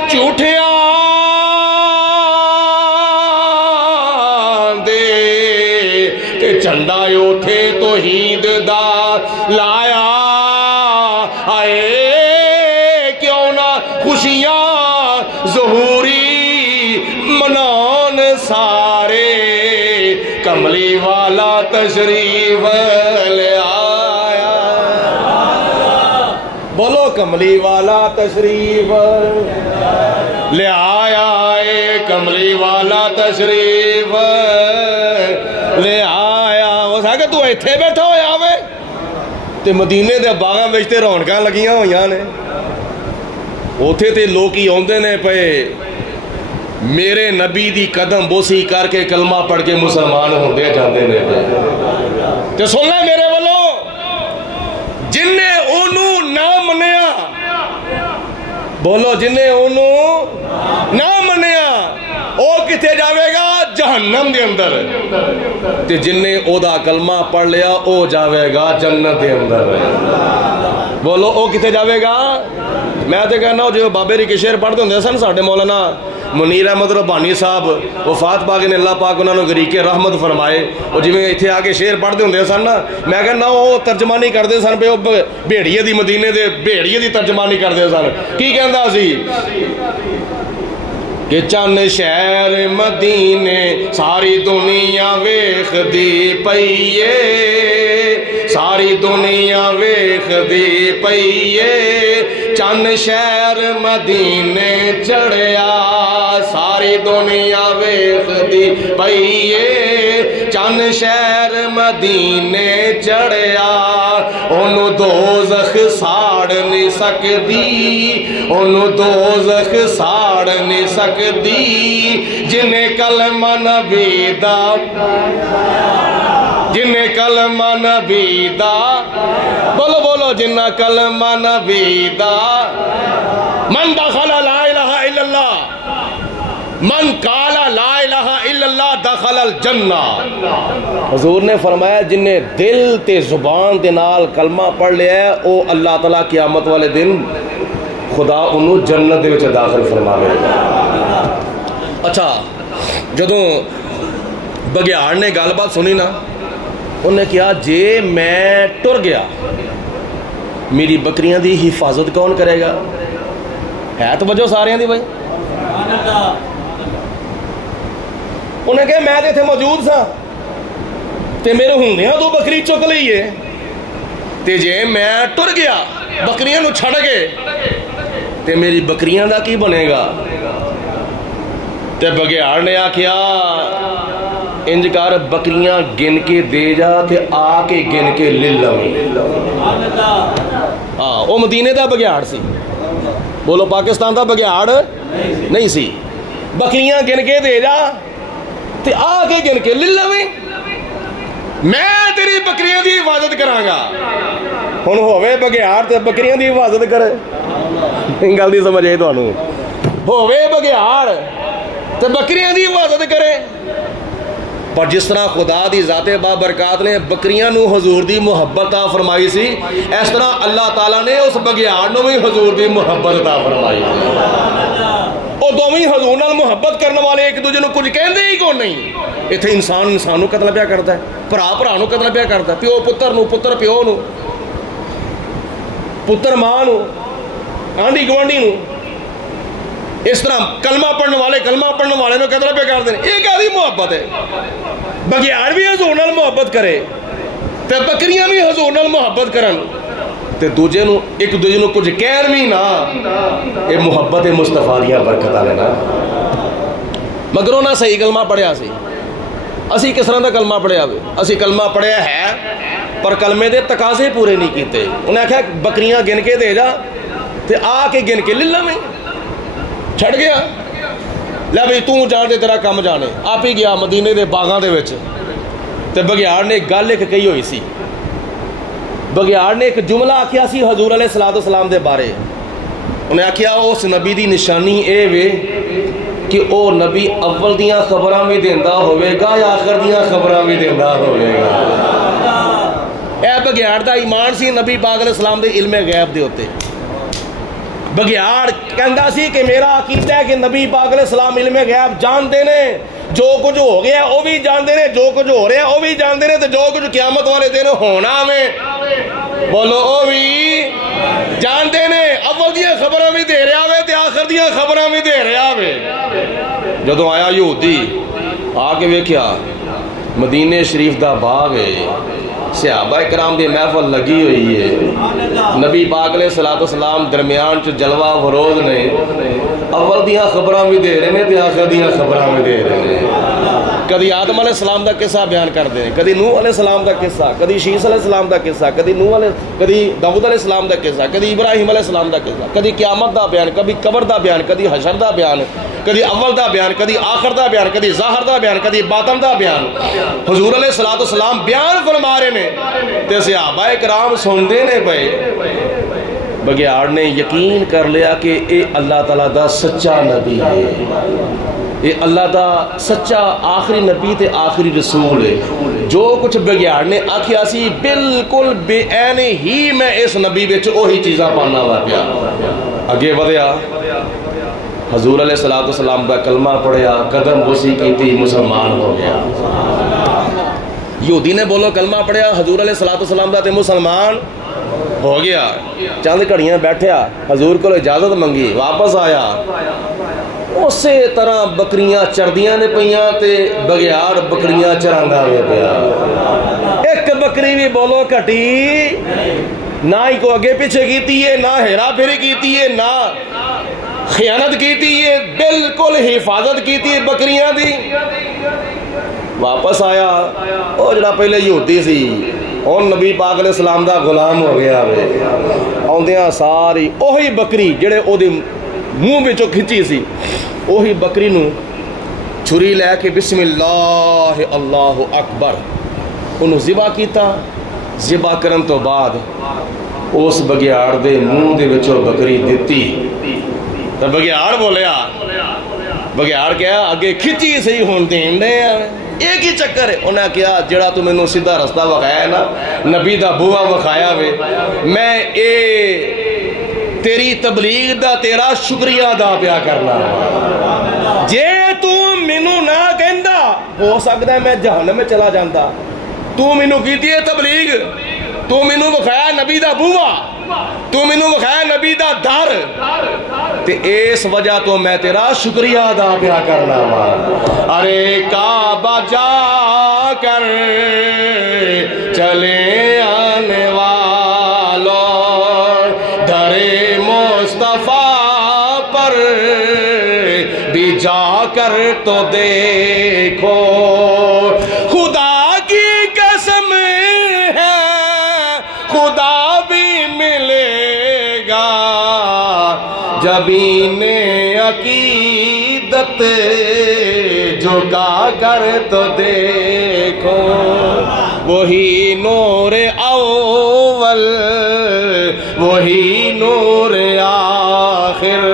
جھوٹیاں دے، تے چندہ اوٹھے توحید دا لایا، آئے کیوں نہ خوشیاں ظہوری منان سارے، کملی والا تشریف لے آیا، بولو کملی والا تشریف لے آیا، اے کملی والا تشریف لے آیا۔ وہ سا کہ تو ایتھے بیٹھا ہویا ہوئے تے مدینے دے باغاں وچ تے رونقاں لگیاں ہویاں نے، اوتھے تے لوکی آندے نے پئے میرے نبی دی قدم بوسی کر کے کلمہ پڑھ کے مسلمان ہوندے جاندے نے، تے سن لے میرے والو، جن نے انہوں نہ منیا، بولو جن نے انہوں نہ منیا او کتے جاوے گا؟ جہنم دے اندر، تے جن نے او دا کلمہ پڑھ لیا او جاوے گا جنت دے اندر، بولو او کتے جاوے گا؟ میں تے کہنا جو بابے ری کے شعر پڑھ دے ہوندے سن ساڈے مولانا منیر احمد ربانی صاحب وفات پا کے نے اللہ پاک انہوں نے غریق رحمت فرمائے، وہ جی میں اتھے آگے شعر پڑھ دے ہوندے سن نا، میں کہنا وہ ترجمانی کر دے سن پہ وہ بھیڑیے دی مدینے دے بھیڑیے دی ترجمانی کر دے سن، کی کہندا سی کہ چند شہر مدینے ساری دنیا ویخ دی پئیے، ساری دنیا ویخ دی پئیے، چند شہر مدینے چڑھیا، ساری دنیا ویخ دی پئیے، چند شہر مدینے چڑھیا، انہوں دوزخ ساڑ نہیں سکدی، انہوں دوزخ ساڑ نہیں سکدی، جنہیں کلمہ نبی دا، جنہیں کلمہ نبی دا، بولو بولو جنہیں کلمہ نبی دا، من دخل لا الہ الا اللہ، من قال لا الہ الا اللہ دخل الجنہ۔ حضور نے فرمایا جن نے دل تے زبان دے نال کلمہ پڑھ لیا ہے او اللہ تعالیٰ قیامت والے دن خدا انہوں جنت دے وچ داخل فرماوے گا۔ اچھا جدوں بگیاڑ نے گل بات سنی نا، انہیں کہا جے میں ٹر گیا میری بکریاں دی حفاظت کون کرے گا؟ ہے تو وجہ سارے دی بھائی، انہیں کہا میں تے موجود سا تے میرے ہوندیاں تو بکری چک لئیے، تے جے میں ٹر گیا بکریاں نو چھڑ گئے تے میری بکریاں دا کی بنے گا؟ تے بگیاڑ نے آکھیا انج کر بکریاں گن کے دے جا تے آ کے گن کے لے لو۔ وہ مدینے دا بگیاڑ سی، بولو پاکستان دا بگیاڑ نہیں سی۔ بکریاں گن کے دے جا تے آ کے گن کے لے لو، میں تیری بکریاں دی حفاظت کراں گا۔ ہن ہووے بگیاڑ تے بکریاں دی حفاظت کرے، گل دی سمجھ آئی تانوں؟ ہووے بگیاڑ تے بکریاں دی حفاظت کرے، پر جس طرح خدا دی ذات بابرکات نے بکریاں نو حضور دی محبت عطا فرمائی سی، اس طرح اللہ تعالیٰ نے اس بگیاڑ نو بھی حضور دی محبت عطا فرمائی سی۔ وہ دوویں حضور نال محبت کرنے والے ایک دوجے نو کچھ کہندے ہی کون نہیں۔ اتنے انسان انسان نو قتل پیا کرتا ہے، بھرا بھرا نو قتل پیا کرتا ہے، پیو پتر نو، پتر پیو نو، پتر ماں نو، آنڈی گوانڈی نو، اس طرح کلمہ پڑھنے والے نو قتل پہ کر دیں۔ یہ کہتی محبت ہے؟ بگیاڑ بھی حضور نال محبت کرے تے بکریاں بھی حضور نال محبت کرن تے دوجے نو ایک دوجے نو کچھ کہن بھی نہ، یہ محبت مصطفیٰ دیاں برکتاں نے نا۔ مگر انہاں صحیح کلمہ پڑھیا سی، اسی کس طرح دا کلمہ پڑھیا ہوئے؟ اسی کلمہ پڑھیا ہے پر کلمے دے تقاضے پورے نہیں کیتے۔ انہیں آکھیا بکریاں گن کے دے جا تے آ کے گن کے لے لو، چھڑ گیا لے بھئی تو جان دے تیرا کام جانے، آپ ہی گیا مدینے دے باغاں دے وچ تے بگیاڑ نے ایک گل ایک کہی ہوئی سی۔ بگیاڑ نے ایک جملہ آکھیا سی حضور علیہ السلام دے بارے، انہیں آکھیا اس نبی دی نشانی اے وے کہ او نبی اول دیاں خبراں بھی دیندا ہوئے گا یا آخر دیاں خبراں بھی دیندا ہوئے گا۔ اے بگیاڑ دا ایمان سی نبی پاک علیہ السلام دے علم غیب دے ہوتے۔ بگیاڑ کہندا سی کہ میرا عقیدہ ہے کہ نبی پاک علیہ السلام علم غیب جانتے نے، جو کچھ ہو گیا وہ بھی جانتے نے، جو کچھ ہو رہا ہے وہ بھی جانتے نے، تو جو کچھ قیامت والے دن ہونا میں بولو وہ بھی جانتے نے۔ اول دیاں خبراں بھی دے رہا ہوئے تے آخر دیاں خبراں بھی دے رہا ہوئے۔ جدوں آیا یہودی آ کے ویکھیا مدینے شریف دا باغ ہے، صحابہ کرام دی محفل لگی ہوئی ہے، نبی پاک علیہ السلام درمیان چ جلوہ فروز نے، اول دیاں خبراں بھی دے رہے ہیں تے آخر دیاں خبراں بھی دے رہے ہیں۔ کدی آدم علیہ السلام دا قصہ بیان کرتے ہیں، کدی نوح علیہ السلام دا قصہ، کدی شیس علیہ السلام دا قصہ، کدی داؤد علیہ السلام دا قصہ، کدی ابراہیم علیہ السلام دا قصہ، کدی قیامت دا بیان، کبھی قبر دا بیان، کدی حشر دا بیان، کدی اول دا بیان، کدی آخر دا بیان، کدی ظاہر دا بیان، کدی باطن دا بیان۔ حضور علیہ السلام بیان فرما رہے نے تے صحابہ کرام سنتے نے پئے۔ بگیاڑ نے یقین کر لیا کہ اے اللہ تعالیٰ دا سچا نبی ہے، اے اللہ دا سچا آخری نبی تے آخری رسول ہے۔ جو کچھ بگیاڑ نے آکھیا سی بالکل بے عین ہی میں اس نبی وچ وہی چیزاں پانا وا پیا۔ اگے ودیا حضور علیہ السلام کا کلمہ پڑھیا، قدم بوسی کیتی، مسلمان ہو گیا۔ یہودی نے بولو کلمہ پڑھیا حضور علیہ السلام دا تے مسلمان ہو گیا۔ چند گھڑیاں بیٹھیا، حضور کو اجازت منگی، واپس آیا، اسی طرح بکریاں چردیاں نے پئیاں تے بگیاڑ بکریاں چراندا ہوئے پیا۔ ایک بکری بھی بولو کٹی نہ ہی کو اگے پیچھے کیتی ہے، نہ ہیرا پھیری کیتی ہے، نہ خیانت کیتی ہے، بالکل حفاظت کیتی ہے بکریاں دی۔ واپس آیا، وہ جڑا پہلے یہودی سی ہن نبی پاک علیہ السلام دا غلام ہو گیا وے۔ آندیاں ساری اوہی بکری جڑے او دی منہ وچوں کھچی سی، اوہی بکری نو چھری لے کے بسم اللہ اللہ اکبر انہوں ذبح کیتا۔ ذبح کرن تو بعد اس بگیاڑ دے منہ دے وچوں بکری دتی تو بگیاڑ بولیا، بگیاڑ کیا اگے کھچی سی ہون دین دے ایک ہی چکر ہے۔ انہیں کیا جڑا تو میں سیدھا رستہ وکھایا نا، نبی دا بوا وکھایا وے، میں اے تیری تبلیغ دا تیرا شکریہ ادا پیا کرنا جے تو مینوں نہ کہندا ہو سکدا ہے میں جہنم میں چلا جاندا تو مینوں کیتی ہے تبلیغ تو مینوں وکھایا نبی دا بوا تو مینوں وکھایا نبی دا در تے اس وجہ تو میں تیرا شکریہ ادا پیا کرنا وا ارے کعبہ جا کر چلے آنے والوں در مصطفیٰ پر بھی جا کر تو دیکھو خدا کی قسم ہے خدا بھی ملے گا جب انہیں عقیدت جھکا کر تو دیکھو وہی نور اول وہی نور آخر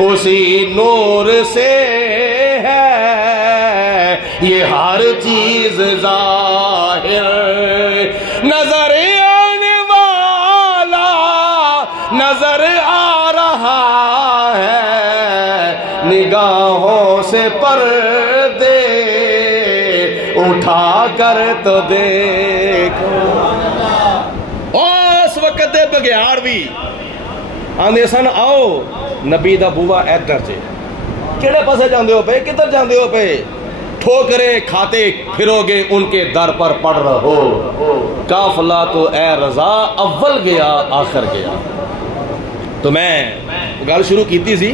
اسی نور سے ہے یہ ہر چیز ظاہر نظر آنے والا نظر آ رہا ہے نگاہوں سے پردے اٹھا کر تو دیکھو اس وقت دے بگیار بھی آندے سن آؤ نبی دا بوا ادھر سے کیڑے پاسے جاندے ہو پے کدھر جاندے ہو پے ٹھوکرے کھاتے پھرو گے ان کے در پر پڑ رہو قافلہ تو اے رضا اول گیا آخر گیا تو میں گل شروع کیتی سی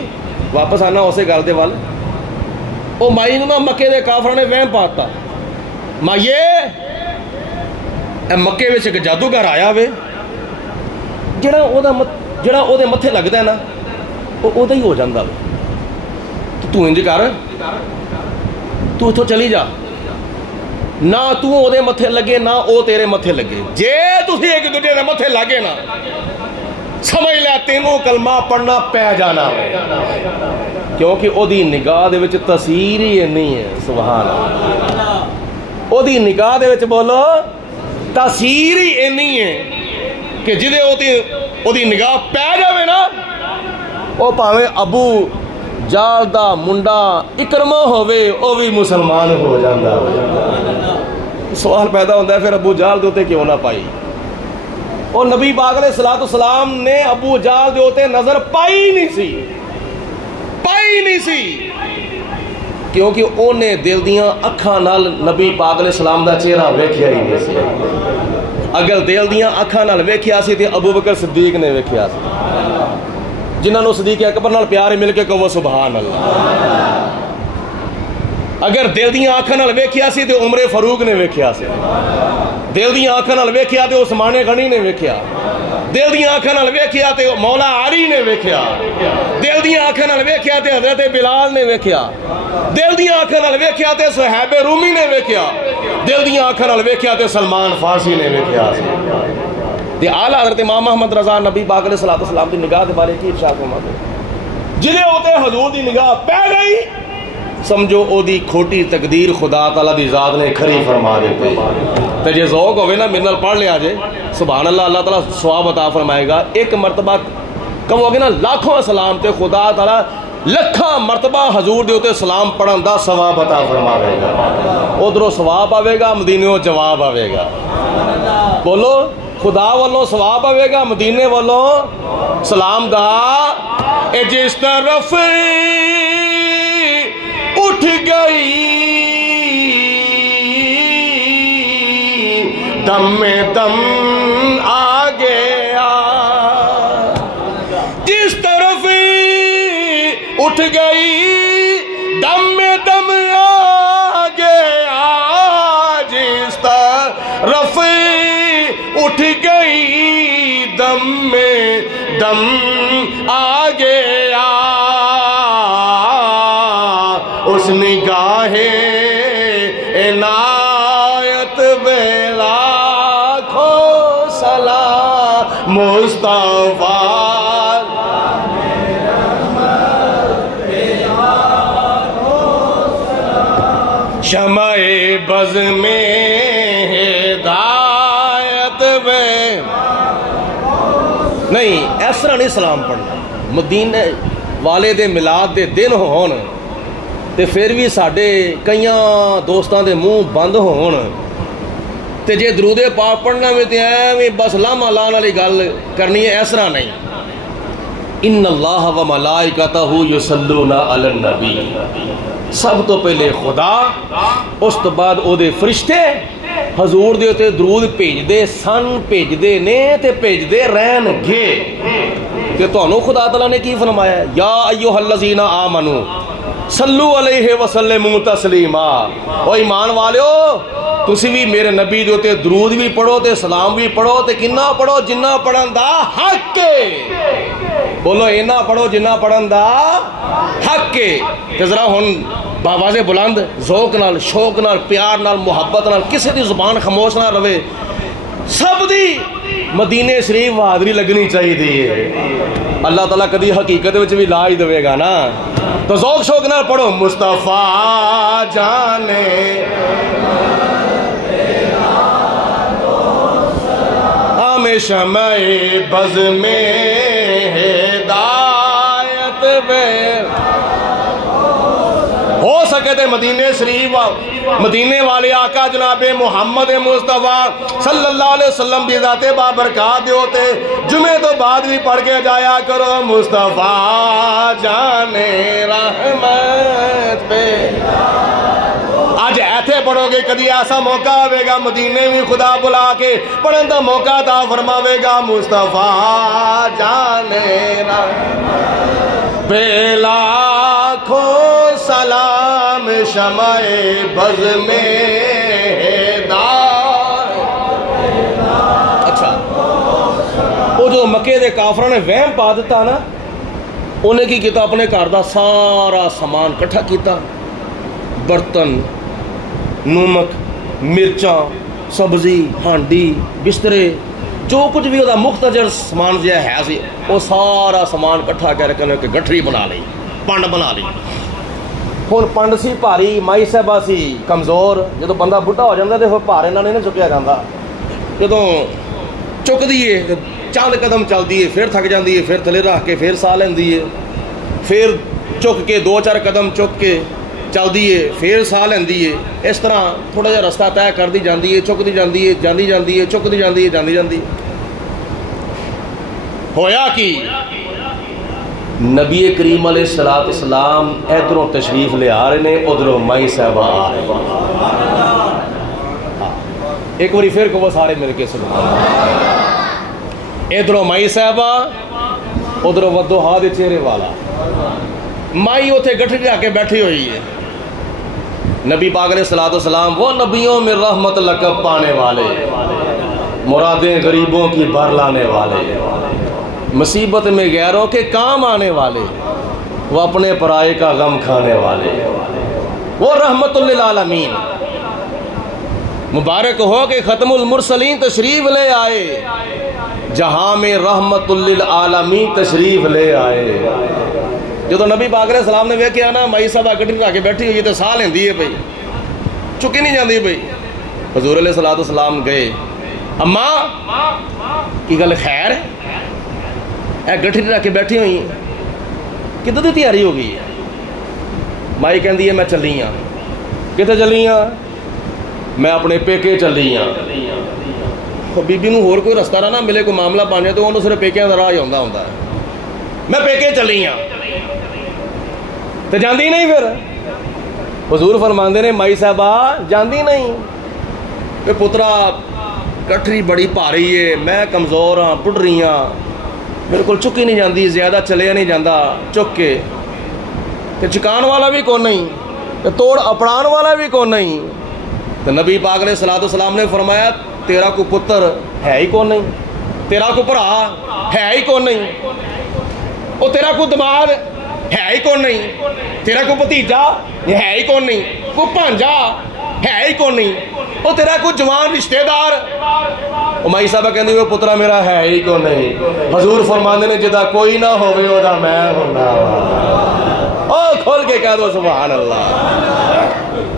واپس آنا اسے گل دے وال او مائی نوں مکے دے کافراں نے وہم پاتا مائیے اے مکے وچ ایک جادوگر آیا وے جڑا او دے متھے لگدا ہے نا او دا ہی ہو جاندا وے تو انج کر تو اتھوں چلی جا نہ تو او دے متھے لگے نہ او تیرے متھے لگے جے تسی ایک دوجے دے متھے لگے نا سمجھ لے تینوں کلمہ پڑھنا پہ جانا کیونکہ او دی نگاہ دے وچ تاثیر ہی نہیں ہے سبحان اللہ او دی نگاہ دے وچ بولو تاثیر ہی نہیں ہے کہ جدے او دی نگاہ پہ جاوے نا او پاویں ابو جال دا منڈا اکرمہ ہوئے او بھی مسلمان ہو جاندا سوال پیدا ہوتا ہے پھر ابو جال دے ہوتے کیوں نہ پائی اور نبی پاک علیہ السلام نے ابو جال دے ہوتے نظر پائی نہیں سی کیونکہ انہیں دل دیاں اکھاں نال نبی پاک علیہ السلام دا چہرہ ویکھیا ہی نہیں سی اگر دل دیاں اکھاں نال ویکھیا سی تے ابو بکر صدیق نے ویکھیا سی جنہاں نو صدیق اکبر نال پیار مل کے کہو سبحان اللہ اگر دل دیاں آنکھاں نال ویکھیا سی تے عمر فاروق نے ویکھیا سی دل دیاں آنکھاں نال ویکھیا تے عثمان غنی نے ویکھیا دل دیاں آنکھاں نال ویکھیا تے مولا علی نے ویکھیا دل دیاں آنکھاں نال ویکھیا تے حضرت بلال نے ویکھیا دل دیاں آنکھاں نال ویکھیا تے صہیب رومی نے ویکھیا دل دیاں آنکھاں نال ویکھیا تے سلمان فارسی نے ویکھیا تے اعلیٰ حضرت امام محمد رضا نبی پاک علیہ السلام دی نگاہ دے بارے کی ارشاد فرماتے جدے ہوتے حضور دی نگاہ پہ گئی سمجھو او دی کھوٹی تقدیر خدا تعالیٰ دی ذات نے کھری فرما دیتے تے جے ذوق ہوئے نا منل پڑھ لیا جے سبحان اللہ اللہ تعالیٰ ثواب عطا فرمائے گا ایک مرتبہ کہو گے نا لاکھوں سلام تے خدا تعالیٰ لکھاں مرتبہ حضور دے ہوتے سلام پڑھن دا ثواب عطا فرمائے گا ادھروں ثواب آوے گا مدینوں جواب آوے گا بولو خدا والوں ثواب آوے گا مدینے والوں سلام دا اے جس طرف اٹھ گئی دم میں دم آ گیا جس طرف اٹھ گئی دم میں دم آ گیا جس طرف اٹھ گئی دم میں دم آ گیا اس نگاہ عنایت بے لاکھوں سلام مصطفیٰ شمع بز میں ہدایت میں نہیں طرح نہیں سلام پڑھنا. مدینے والے دے میلاد دے دن ہون تے پھر بھی ساڈے کئیاں دوستاں دے منہ بند ہون تے جے درود پاک پڑھنا میں تے ایویں بس لاما لان والی گل کرنی ہے، اس طرح نہیں. ان اللہ و ملائکتہ یصلون علی النبی، سب تو پہلے خدا، اس تو بعد او دے فرشتے حضور دے تے درود بھیج دے سن، بھیج دے نے تے بھیج دے رہن گے. کہ تانوں خدا تعالیٰ نے کی فرمایا ہے، یا ایھا الذین آمنو صلو علیہ وسلموا تسلیما. او ایمان والیو تسی بھی میرے نبی دے تے درود بھی پڑھو تے سلام بھی پڑھو تے کنا پڑھو جنہ پڑھن دا حق ہے. بولو اینا پڑھو جنہ پڑھن دا حق ہے. تے ذرا ہن باواز بلند ذوق نال، شوق نال، پیار نال، محبت نال، کسی دی زبان خاموش نہ رہے، سب دی مدینے شریف حاضری لگنی چاہیے. اللہ تعالیٰ کدی حقیقت وچ بھی لا ہی دے گا نا. تو ذوق شوق نال پڑھو مصطفیٰ جانے ہمیں شمع بز میں ہدایت ہو سکے تھے مدینے شریف مدینے والے آقا جناب محمد مصطفیٰ صلی اللہ علیہ وسلم بھی ذات بابرکات ہوتے. جمعے تو بعد بھی پڑھ کے جایا کرو مصطفیٰ جانے رحمت پہ. آج ایتھے پڑھو گے کدی ایسا موقع آئے گا مدینے میں خدا بلا کے پڑھن دا موقع عطا فرماوے گا مصطفیٰ جانے رحمت پہ لاکھوں سلام شمع بز میں ہدایت. اچھا وہ جو مکے دے کافروں نے وہم پا دیتا نا، انہیں کی کیتا اپنے گھر دا سارا سامان کٹھا کیتا، برتن، نمک، مرچاں، سبزی، ہانڈی، بسترے، جو کچھ بھی وہ مختلف سامان جہا ہے سی وہ سارا سامان کٹھا کر کے گٹھری بنا لی، پنڈ بنا لی. ہن پنڈ سی بھاری، مائی صاحبہ سی کمزور. جدو بندہ بڈھا ہو جاتا تو بھار انہوں نے نہیں چکیا جاتا. جدو چک دیے چند قدم چلتی ہے پھر تھک جاتی ہے، پھر تھلے رکھ کے پھر ساہ لیندی ہے، پھر چک کے دو چار قدم چک کے چلتی ہے پھر ساہ لیندی ہے. اس طرح تھوڑا جہا رستہ طے کرتی جاتی ہے، چکتی جاتی ہے، جاندی جاندی ہے، چکتی جاتی ہے، جاندی جاندی. ہویا کی نبی کریم علیہ السلام ادھروں تشریف لے آ رہے ہیں، ادھروں مائی صاحبہ آ رہے ہیں. ایک باری پھر کو وہ سارے مل کے سبحان اللہ. ادھروں مائی صاحبہ، ادھروں ودوہا دے چہرے والا. مائی اتھے گٹھڑی رکھ کے بیٹھی ہوئی ہے. نبی پاک علیہ السلام وہ نبیوں میں رحمت لقب پانے والے، مرادیں غریبوں کی بھر لانے والے، مصیبت میں غیروں کے کام آنے والے، وہ اپنے پرائے کا غم کھانے والے، وہ رحمت للعالمین. مبارک ہو کہ ختم المرسلین تشریف لے آئے، جہاں میں رحمت للعالمین تشریف لے آئے. جدو نبی پاک علیہ السلام نے ویکھیا نا مائی صاحبہ گٹھڑی رکھ کے بیٹھی ہوئی تو ساہ لیندی ہے بھائی، چکی نہیں جاندی بھائی. حضور علیہ السلام گئے، اماں کی گل خیر ہے؟ اے گٹھڑی رکھ کے بیٹھی ہوئی کدھر دی تیاری ہو گئی ہے؟ مائی کہندی ہے میں چلی ہاں. کتے چلی ہاں؟ میں اپنے پیکے چلی ہاں. بی بی نو ہور کوئی رستہ نہ ملے، کوئی معاملہ بن جائے تو انہوں صرف پیکیاں دا راہ ہی ہوندا ہے. میں پیکے چلی ہاں تو جاندی نہیں. پھر حضور فرماندے نے مائی صاحبہ جاندی نہیں. کہ پترا گٹھڑی بڑی بھاری ہے، میں کمزور ہاں، بڑھ رہی ہاں، میرے کو چکی نہیں جاندی، زیادہ چلیا نہیں جاندہ چک کے، کہ چکان والا بھی کون نہیں، کہ توڑ اپڑان والا بھی کون نہیں. تو نبی پاک علیہ السلام نے فرمایا تیرا کو پتر ہے ہی کون نہیں، تیرا کو بھرا ہے ہی کون نہیں، وہ تیرا کو دماغ ہے ہی کون نہیں، تیرا کو بھتیجا ہے ہی کون نہیں، کو بھانجا ہے ہی کون نہیں، وہ تیرا کو جوان رشتہ دار. مائی صاحبہ کہندی وہ پترا میرا ہے ہی کون نہیں. حضور فرماندے نے جدا کوئی نہ ہوئے اودا میں ہونا. او کھول کے کہہ دو سبحان اللہ.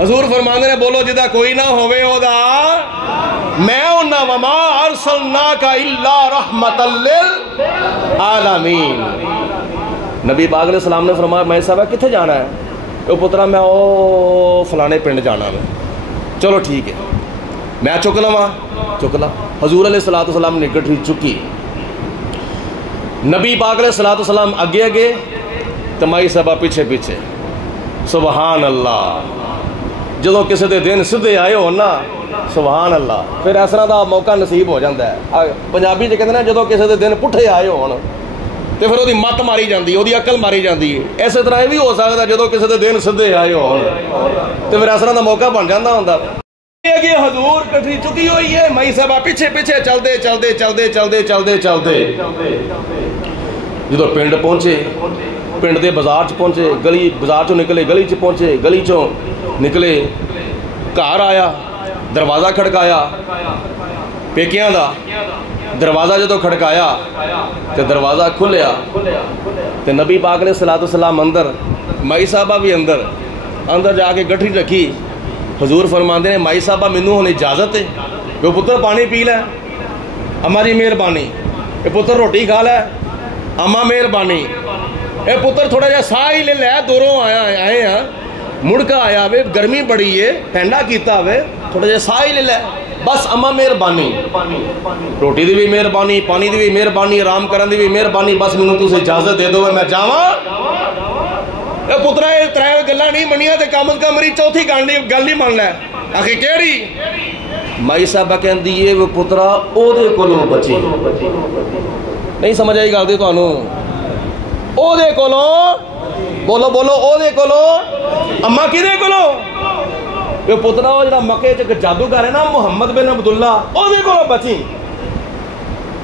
حضور فرماندے نے بولو جدا کوئی نہ ہوئے اودا میں انہا وما ارسلناک الا رحمت للعالمین۔ نبی پاک علیہ السلام نے فرمایا میں صاحبہ کتھے جانا ہے؟ او پترا میں او فلانے پنڈ جانا میں۔ چلو ٹھیک ہے، میں چک لواں، چک لا۔ حضور علیہ السلام نے گٹھی چکی، نبی پاک علیہ السلام اگے اگے تمائی صاحبہ پیچھے پیچھے۔ سبحان اللہ، جدو کسی دے دن سدھے آئے ہو نا، سبحان اللہ، پھر اس طرح دا موقع نصیب ہو جاتا ہے۔ پنجابی چ کہتے ہیں جدو کسی دے دن پٹھے آئے ہو تو پھر وہی مت ماری جاتی ہے، وہی عقل ماری جاتی ہے۔ اسی طرح یہ بھی ہو سکتا ہے جدو کسی دے دن سدھے آئے ہو تو پھر اس طرح دا موقع بن جاتا ہوں۔ حضور کٹھی چکی ہوئی ہے، مائی صاحبہ پیچھے پیچھے چلتے چلتے چلتے چلتے چلتے چلتے جدو پنڈ پہنچے، پنڈ دے بازار چ پہنچے، گلی بازار چوں نکلے، گلی چ پہنچے، گلی چوں نکلے، گھر آیا، دروازہ کھڑکایا پیکیاں دا۔ دروازہ جدو کھڑکایا تے دروازہ کھلیا تے نبی پاک علیہ السلام اندر، مائی صاحبہ بھی اندر جا کے گٹھی رکھی۔ حضور فرماندے نے مائی صاحبہ مینوں ہن اجازت ہے کہ پتر پانی پی لے، اماں جی مہربانی، اے پتر روٹی کھا لے، اماں مہربانی، اے پتر تھوڑا جا ساہ ہی لے لے، دوروں آئے ہاں، مڑکا آیا ہوئے، گرمی بڑی ہے، ٹھنڈا کیتا ہوئے، تھوڑا جا ساہ ہی لے لے، بس اماں مہربانی، روٹی دی بھی مہربانی، پانی دی بھی مہربانی، آرام کرن دی بھی مہربانی، بس مینوں تسی اجازت دے دو میں جاواں۔ اے پترا یہ ترے گلاں نہیں منیاں تے کم از کم میری چوتھی گل نہیں من لے۔ آخر کیڑی؟ مائی صاحبہ کہندی ہے وہ پترا او دے کولوں بچی، نہیں سمجھ آئی گل دی تانوں؟ او دے کولوں، بولو بولو، او دے کولوں، اماں کدے کولوں؟ یہ پترا وہ جڑا مکے چ جادوگر ہے نا محمد بن عبداللہ، او دے کولوں بچی۔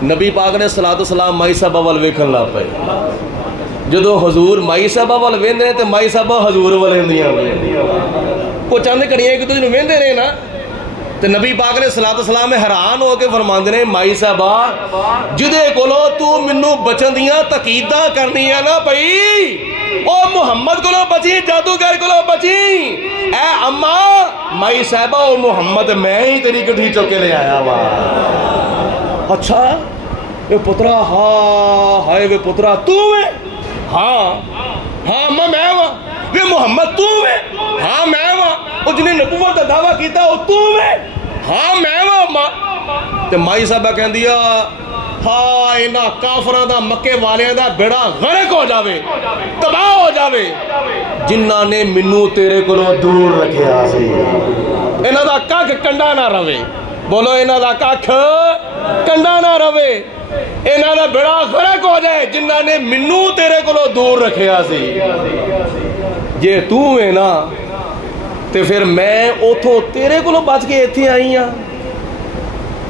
نبی پاک علیہ السلام مائی صاحبہ ول ویکھن لگ پئے۔ جدو حضور مائی صاحبہ ول ویندے تے مائی صاحبہ حضور ول ویندیاں، کو چند کڑیاں ایک دوسرے نوں ویندے رہے نا تے نبی پاک علیہ السلام حیران ہو کے فرماندے نے مائی صاحبہ جدے کولوں تو مینوں بچن دیاں تاکیداں کرنیاں نا بھئی، او محمد کولوں بچی، جادوگر کولوں بچی، اے اماں مائی صاحبہ او محمد میں ہی تیری گٹھی چک کے لے آیا وا۔ اچھا اے پترا، ہاں ہائے وے پترا تو ہے؟ ہاں ہاں اماں میں وا۔ وے محمد تو ہے؟ ہاں میں وا۔ او جنہیں نبوت دا دعویٰ کیتا او تو ہے؟ ہاں میں وا اماں۔ تے مائی صاحبہ کہندی ہاں انہاں کافراں دا مکے والیاں دا بیڑا غرق ہو جاوے، تباہ ہو جاوے، جنہاں نے منوں تیرے کولوں دور رکھیا سی۔ انہاں دا ککھ کنڈا نہ رہے، بولو انہاں دا ککھ کنڈا نہ رہے، انہاں دا بیڑا غرق ہو جائے جنہاں نے منوں تیرے کولوں دور رکھیا سی۔ جے تو ہے نا تے پھر میں اوتھوں تیرے کولوں بچ کے ایتھے آئی ہاں۔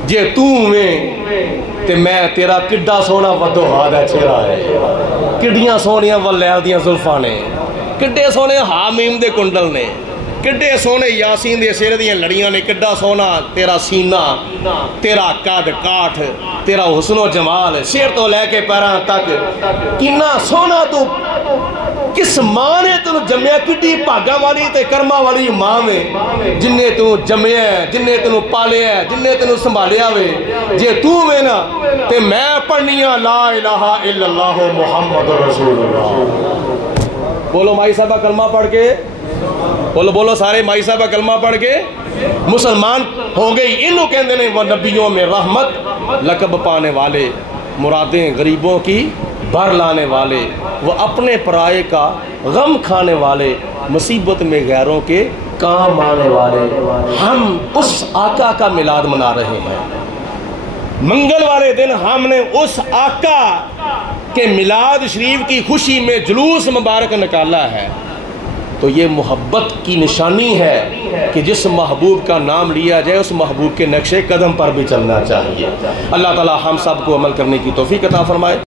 جے تو ہے تے میں تیرا کڈا سونا ودوہا دا چہرہ ہے، کڈیاں سونیاں واللیل دیاں زلفاں نے، کڈے سونے حامیم دے کنڈل نے، کڈے سونے یاسین دے سر دیاں لڑیاں نے، کڈا سونا تیرا سینہ، تیرا قد کاٹھ، تیرا حسن و جمال، سر تو لے کے پیراں تک، کنا سونا تو کس ماں نے تنو جمعہ، کڈی پاگا والی تے کرما والی ماں میں جنہیں تنو جمعہ ہے، جنہیں تنو پالے ہے، جنہیں تنو سنبھالیا ہوئے۔ جے تو میں نا تے میں پڑھنیاں لا الہ الا اللہ محمد رسول اللہ۔ بولو مائی صاحبہ کلمہ پڑھ کے، بولو بولو سارے مائی صاحبہ کلمہ پڑھ کے مسلمان ہو گئی۔ انہوں کہندے نے وہ نبیوں میں رحمت، لقب پانے والے، مرادیں غریبوں کی بھر لانے والے، وہ اپنے پرائے کا غم کھانے والے، مصیبت میں غیروں کے کام آنے والے۔ ہم اس آقا کا میلاد منا رہے ہیں، منگل والے دن ہم نے اس آقا کے میلاد شریف کی خوشی میں جلوس مبارک نکالا ہے۔ تو یہ محبت کی نشانی ہے کہ جس محبوب کا نام لیا جائے اس محبوب کے نقش قدم پر بھی چلنا چاہیے۔ اللہ تعالی ہم سب کو عمل کرنے کی توفیق عطا فرمائے۔